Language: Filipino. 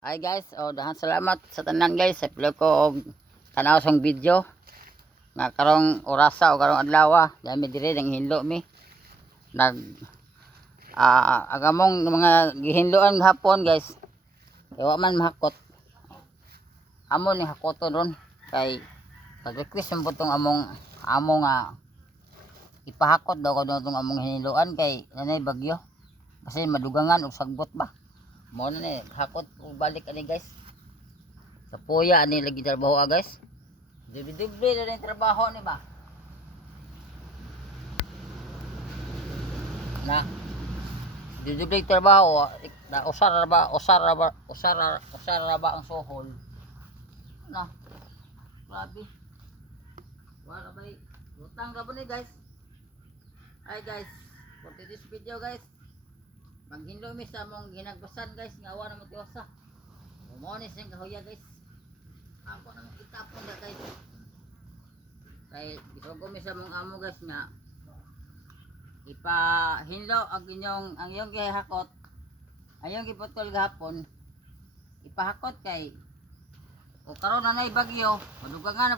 Hi guys, dahan salamat sa tanan guys sa pila ko og tanaw sang video nga karong orasa o karong adlaw dami dire nang hinlo mi nag agamong mga gihinloan hapon guys kay wa man mahakot amo ni hakoton ron kay nag-request mo tong amo nga ipahakot daw ko tong among hinloan kay nanay bagyo kasi madugangan og sagbot ba. Mo na ni hakot ug balik ani guys. Sa puya ani lagi trabaho guys. Dubi-dubi na rin trabaho ni ba. Na dubi trabaho na usara ba ang sohol. Na. Grabe. Wala ba utang ka ni guys. Hi guys. For this video guys. Maghinlo mi sa mong ginagbasan guys nga awa na mo tiwasa. Mo ni sing kahuya guys. Ako na itapon na guys. Kay isugo mi sa mong amo guys nga ipahinlo ang iyong gihakot. Ayong giputol gahapon. Ipahakot kay o karon na nay bagyo, madugangan